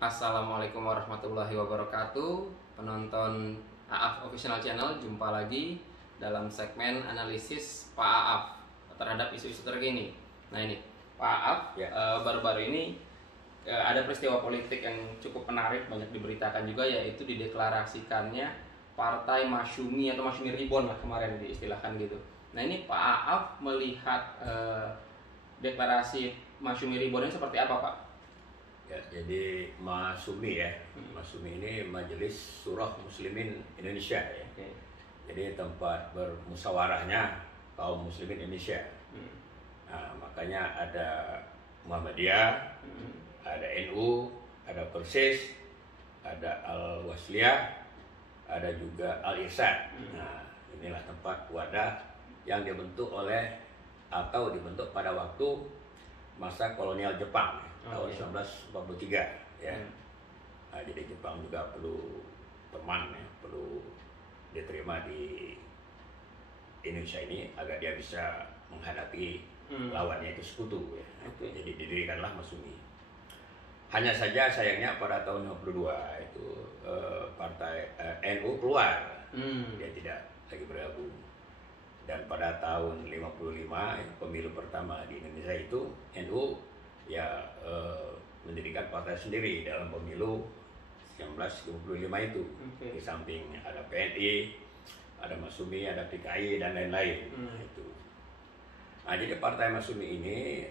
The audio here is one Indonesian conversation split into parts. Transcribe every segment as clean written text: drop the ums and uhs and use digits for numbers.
Assalamualaikum warahmatullahi wabarakatuh. Penonton AAF Official Channel, jumpa lagi dalam segmen analisis Pak AAF terhadap isu-isu terkini. Nah ini Pak AAF, Ya. baru-baru ini ada peristiwa politik yang cukup menarik, banyak diberitakan juga, yaitu dideklarasikannya Partai Masyumi atau Masyumi Reborn lah kemarin diistilahkan gitu. Nah ini Pak AAF melihat deklarasi Masyumi Reborn ini seperti apa Pak? Ya, jadi Masumi ya, Masumi ini Majelis Surah Muslimin Indonesia ya. Oke. Jadi tempat bermusyawarahnya kaum Muslimin Indonesia. Nah, makanya ada Muhammadiyah, ada NU, ada Persis, ada Al-Wasliyah, ada juga Al-Irsyad. Nah, inilah tempat wadah yang dibentuk oleh atau dibentuk pada waktu masa kolonial Jepang tahun 1943 ya. Nah, jadi Jepang juga perlu teman ya, perlu diterima di Indonesia ini agar dia bisa menghadapi lawannya itu sekutu ya. Jadi didirikanlah Masumi. Hanya saja sayangnya pada tahun 52 itu partai NU keluar. Dia tidak lagi bergabung. Dan pada tahun 55 pemilu pertama di Indonesia itu NU ya mendirikan partai sendiri dalam pemilu 1955 itu. Di samping ada PNI, ada Masumi, ada PKI dan lain-lain. Itu. Nah, jadi partai Masumi ini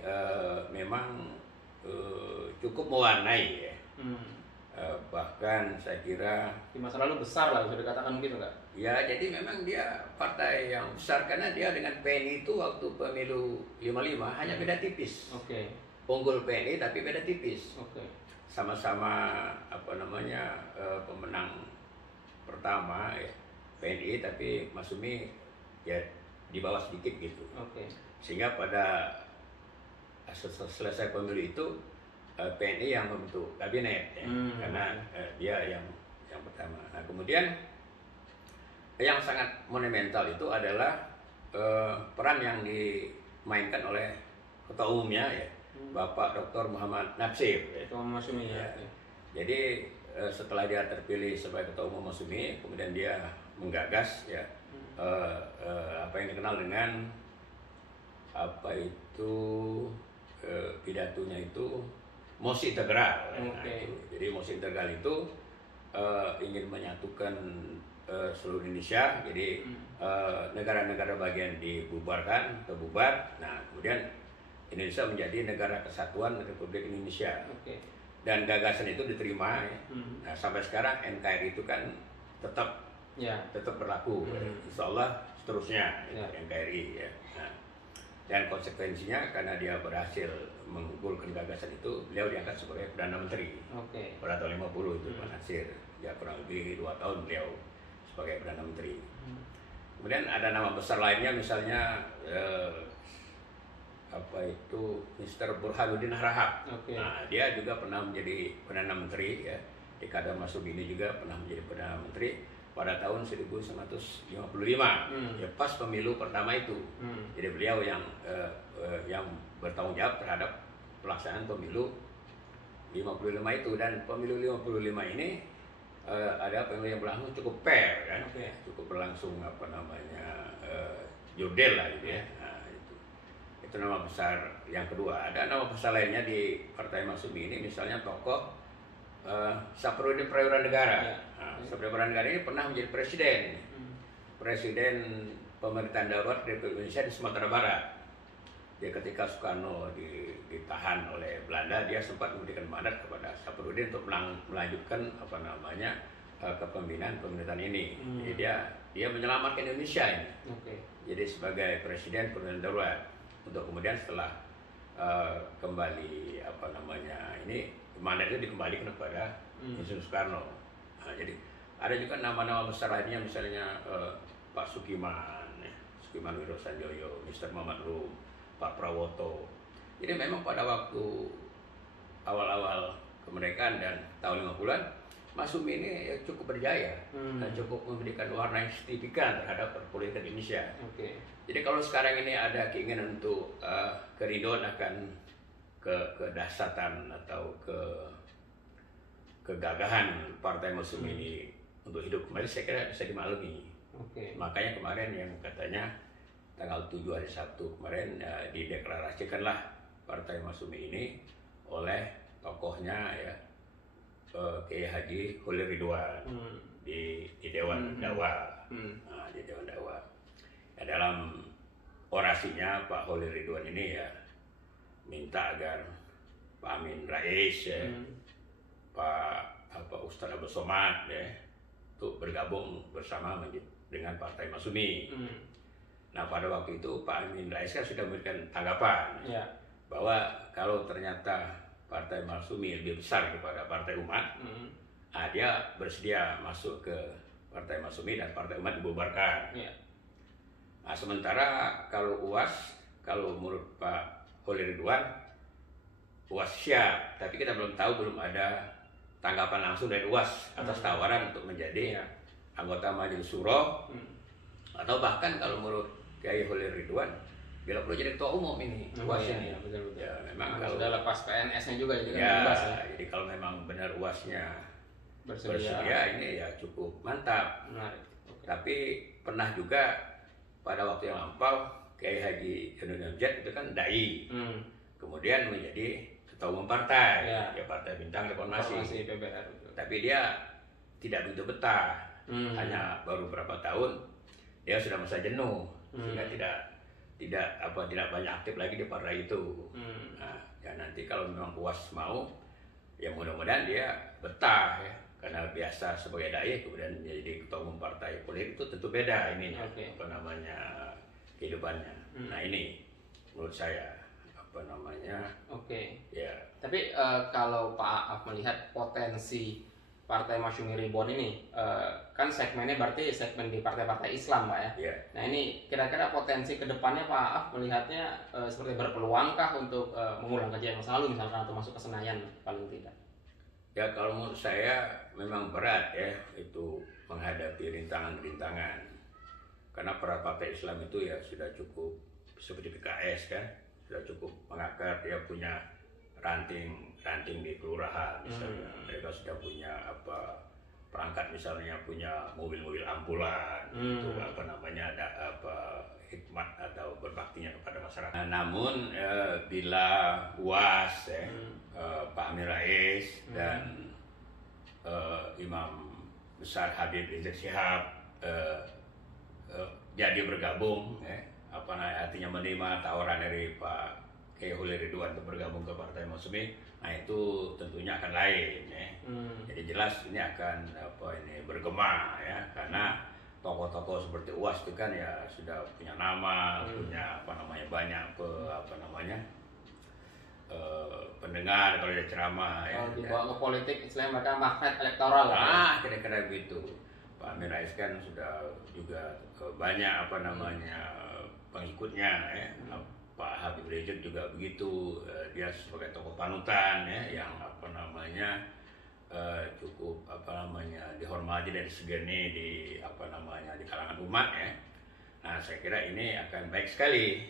memang cukup mewarnai ya. Bahkan saya kira Di masa lalu besar lah, bisa dikatakan begitu nggak? ya, jadi memang dia partai yang besar karena dia dengan PNI itu waktu pemilu 55 hanya beda tipis. Oke. Unggul PNI tapi beda tipis. Oke. Sama-sama pemenang pertama ya, PNI, tapi Masumi ya di bawah sedikit gitu. Oke. Sehingga pada selesai pemilu itu PNI yang membentuk kabinet ya, karena dia yang pertama. Nah, kemudian yang sangat monumental itu adalah peran yang dimainkan oleh ketua umumnya ya, Bapak Dr. Muhammad Natsir ya. Ketua Masumi ya. Jadi setelah dia terpilih sebagai ketua umum Masumi, kemudian dia menggagas ya apa yang dikenal dengan apa itu pidatonya itu mosi integral. Nah, itu. Jadi mosi integral itu ingin menyatukan seluruh Indonesia. Jadi negara-negara bagian dibubarkan, terbubar. Nah, kemudian Indonesia menjadi negara kesatuan Republik Indonesia. Dan gagasan itu diterima. Nah, sampai sekarang NKRI itu kan tetap berlaku. Insya Allah seterusnya NKRI ya. Nah, dan konsekuensinya karena dia berhasil menggugurkan gagasan itu, beliau diangkat sebagai Perdana Menteri. Pada tahun 50 itu Pak Natsir. Ya kurang lebih 2 tahun beliau sebagai Perdana Menteri. Kemudian ada nama besar lainnya, misalnya Mr. Burhanuddin Harahap. Nah, dia juga pernah menjadi Perdana Menteri ya. Di kadar Masumi ini juga pernah menjadi Perdana Menteri pada tahun 1955. Ya pas pemilu pertama itu. Jadi beliau yang bertanggung jawab terhadap pelaksanaan pemilu 55 itu, dan pemilu 55 ini ada pemilu yang berlangsung cukup fair kan. Cukup berlangsung jurdil lah gitu ya. Itu nama besar yang kedua. Ada nama besar lainnya di Partai Masumi ini, misalnya tokoh Saparudin Prawiranegara. Saparudin Prawiranegara ini pernah menjadi presiden pemerintahan darurat Republik Indonesia di Sumatera Barat. Dia ketika Soekarno ditahan oleh Belanda, dia sempat memberikan mandat kepada Saparudin untuk melanjutkan kepemimpinan pemerintahan ini. Jadi dia menyelamatkan Indonesia ini. Jadi sebagai presiden pemerintahan darurat, untuk kemudian setelah kembali ini mandatnya dikembalikan kepada Insinyur Soekarno. Nah, jadi ada juga nama-nama besar lainnya, misalnya Pak Sukiman Wirosanjoyo, Mr. Muhammad Rum, Pak Prawoto. Jadi memang pada waktu awal-awal kemerdekaan dan tahun 50-an, Masumi ini cukup berjaya dan cukup memberikan warna yang signifikan terhadap perpolitikan Indonesia. Jadi kalau sekarang ini ada keinginan untuk kerinduan akan kedahsyatan atau kegagahan Partai Masyumi ini untuk hidup kembali saya kira bisa dimaklumi. Makanya kemarin yang katanya tanggal 7 hari Sabtu kemarin dideklarasikanlah Partai Masyumi ini oleh tokohnya ya Kiai Haji Holil Ridwan di Dewan Dakwah. Nah, di Dewan Dakwah. Ya, dalam orasinya Pak Holil Ridwan ini ya minta agar Pak Amin Rais ya, Pak Ustadz Abdul Somad ya, untuk bergabung bersama dengan Partai Masyumi. Nah pada waktu itu Pak Amin Rais kan sudah memberikan tanggapan bahwa kalau ternyata Partai Masyumi lebih besar daripada Partai Umat, dia bersedia masuk ke Partai Masyumi dan Partai Umat dibubarkan. Nah, sementara kalau UAS, kalau menurut Pak Holil Ridwan, UAS siap, tapi kita belum ada tanggapan langsung dari UAS atas tawaran untuk menjadi anggota Majelis Syuro, atau bahkan kalau menurut Kiai Holil Ridwan, bila perlu jadi ketua umum ini UAS ini. Betul. Ya, memang kalau sudah lepas PNS-nya juga jadi bebas ya. Jadi kalau memang benar UAS-nya bersedia, ini ya cukup mantap. Tapi pernah juga pada waktu yang lampau Kiai Haji Hanunan Jet itu kan dai, kemudian menjadi ketua umum partai, ya Partai Bintang Reformasi PBR. Tapi dia tidak begitu betah, hanya baru berapa tahun dia sudah masa jenuh, sehingga tidak banyak aktif lagi di partai itu. Nah, ya nanti kalau memang UAS mau, ya mudah-mudahan dia betah ya, karena biasa sebagai dai kemudian jadi ketua umum partai politik itu tentu beda ininya, kehidupannya. Nah ini menurut saya ya. Tapi kalau Pak Aaf melihat potensi Partai Masyumi Reborn ini, kan segmennya berarti segmen di partai-partai Islam, Pak ya. Nah ini kira-kira potensi kedepannya Pak Aaf melihatnya seperti berpeluangkah untuk mengulang kejadian masa lalu misalkan, atau masuk ke Senayan paling tidak? Ya kalau menurut saya memang berat ya itu menghadapi rintangan-rintangan, karena para partai Islam itu ya sudah cukup seperti PKS kan, sudah cukup mengakar, dia punya ranting di kelurahan misalnya, mereka sudah punya perangkat, misalnya punya mobil-mobil ambulan, itu ada hikmat atau berbaktinya kepada masyarakat. Nah, namun bila UAS Pak Amin Rais dan Imam Besar Habib Rizik Syihab jadi bergabung, artinya menerima tawaran dari Pak Kiai Holil Ridwan untuk bergabung ke Partai Masyumi, nah itu tentunya akan lain ya. Jadi jelas ini akan bergema ya, karena tokoh-tokoh seperti UAS itu kan ya sudah punya nama, punya banyak pendengar kalau dia ceramah ya. Kalau dibawa ke politik istilahnya mereka magnet elektoral lah. Kira-kira begitu. Pak Amin Rais kan sudah juga banyak pengikutnya ya. Pak Habib Rizik juga begitu, dia sebagai tokoh panutan ya, yang cukup dihormati dari segini di kalangan umat ya. Nah saya kira ini akan baik sekali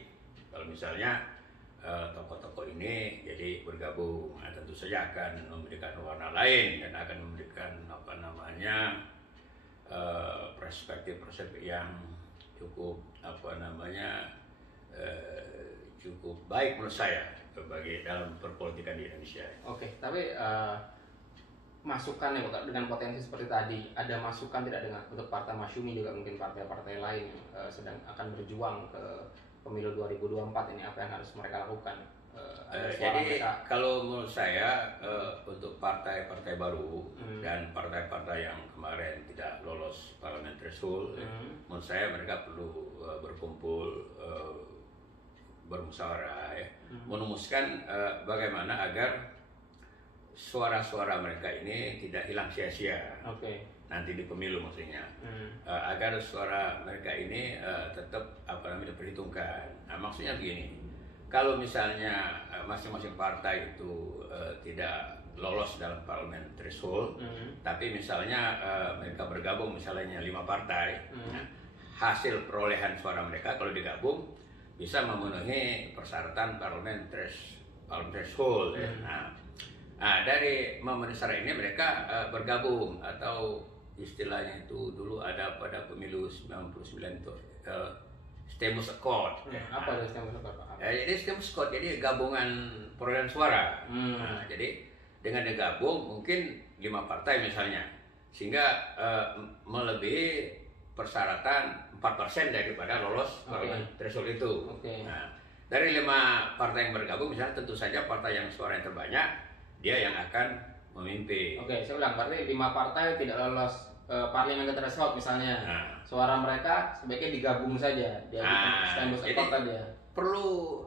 kalau misalnya tokoh-tokoh ini jadi bergabung. Nah, tentu saja akan memberikan warna lain dan akan memberikan perspektif yang cukup cukup baik menurut saya bagi dalam perpolitikan di Indonesia. Tapi masukan ya dengan potensi seperti tadi, ada masukan tidak untuk Partai Masyumi juga mungkin partai-partai lain yang sedang akan berjuang ke pemilu 2024 ini, apa yang harus mereka lakukan? Jadi kalau menurut saya untuk partai-partai baru dan partai-partai yang kemarin tidak lolos parliamentary threshold, menurut saya mereka perlu berkumpul, bermusyawarah ya, merumuskan bagaimana agar suara-suara mereka ini tidak hilang sia-sia nanti di pemilu, maksudnya agar suara mereka ini tetap diperhitungkan. Nah, maksudnya begini, kalau misalnya masing-masing partai itu tidak lolos dalam parliamentary threshold, tapi misalnya mereka bergabung misalnya 5 partai, hasil perolehan suara mereka kalau digabung bisa memenuhi persyaratan parliamentary threshold ya. Nah, Nah, dari memenuhi syarat ini mereka bergabung, atau istilahnya itu dulu ada pada pemilu 99 itu Stemmus Accord. Apa itu Stemmus Accord, Pak? Jadi Stemmus Accord jadi gabungan perolehan suara. Nah, jadi dengan digabung mungkin 5 partai misalnya, sehingga melebihi persyaratan 4% daripada lolos threshold itu. Nah, dari 5 partai yang bergabung misalnya, tentu saja partai yang suara yang terbanyak dia yang akan memimpin. Saya ulang, berarti 5 partai tidak lolos parliamentary threshold misalnya. Suara mereka sebaiknya digabung saja. Dia jadi dia. Perlu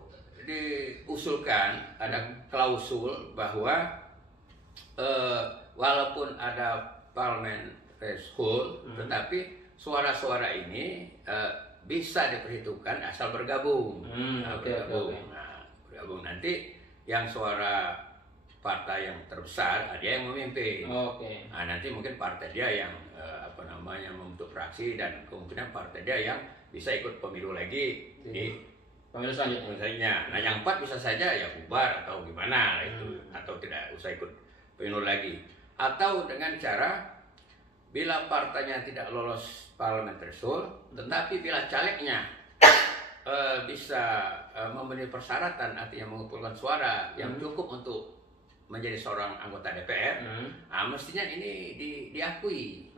diusulkan ada klausul bahwa walaupun ada parliamentary threshold, tetapi suara-suara ini bisa diperhitungkan asal bergabung. Bergabung nanti yang suara partai yang terbesar dia yang memimpin. Nah, nanti mungkin partai dia yang membentuk fraksi, dan kemungkinan partai dia yang bisa ikut pemilu lagi di pemilu selanjutnya. Nah, yang 4 bisa saja ya bubar atau gimana itu, atau tidak usah ikut pemilu lagi, atau dengan cara bila partainya tidak lolos parliamentary threshold, tetapi bila calegnya bisa memenuhi persyaratan, artinya mengumpulkan suara yang cukup untuk menjadi seorang anggota DPR, mestinya ini diakui.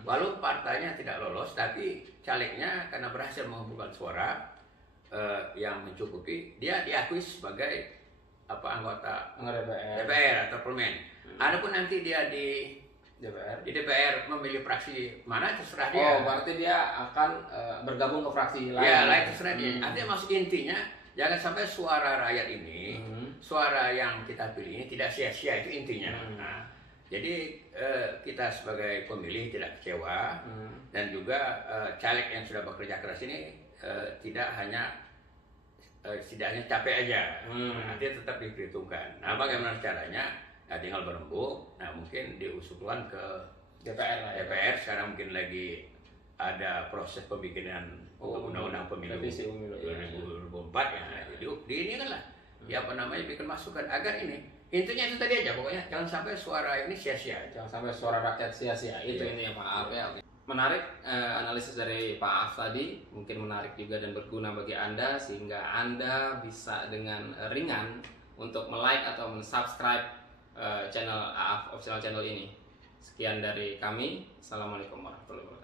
Walau partainya tidak lolos, tapi calegnya karena berhasil mengumpulkan suara yang mencukupi, dia diakui sebagai anggota DPR atau parlemen. Adapun nanti dia di DPR memilih fraksi mana, terserah dia. Berarti dia akan bergabung ke fraksi lain. Ya, lain terserah dia. Artinya maksud intinya jangan sampai suara rakyat ini, suara yang kita pilih ini tidak sia-sia, itu intinya. Nah, jadi kita sebagai pemilih tidak kecewa, dan juga caleg yang sudah bekerja keras ini tidak hanya capek aja, artinya tetap diperhitungkan. Nah, bagaimana caranya? Nah, tinggal berembuk. Nah, mungkin diusulkan ke DPR. Sekarang mungkin lagi ada proses pembikinan undang-undang pemilu 2024 ya. Jadi ini kan lah bikin masukan agar ini, intinya itu tadi aja, pokoknya jangan sampai suara ini sia-sia, jangan sampai suara rakyat sia-sia. Itu ini ya Pak Aaf ya. Menarik analisis dari Pak Aaf tadi, mungkin menarik juga dan berguna bagi Anda, sehingga Anda bisa dengan ringan untuk like atau subscribe channel AAF Official Channel ini. Sekian dari kami. Assalamualaikum warahmatullahi wabarakatuh.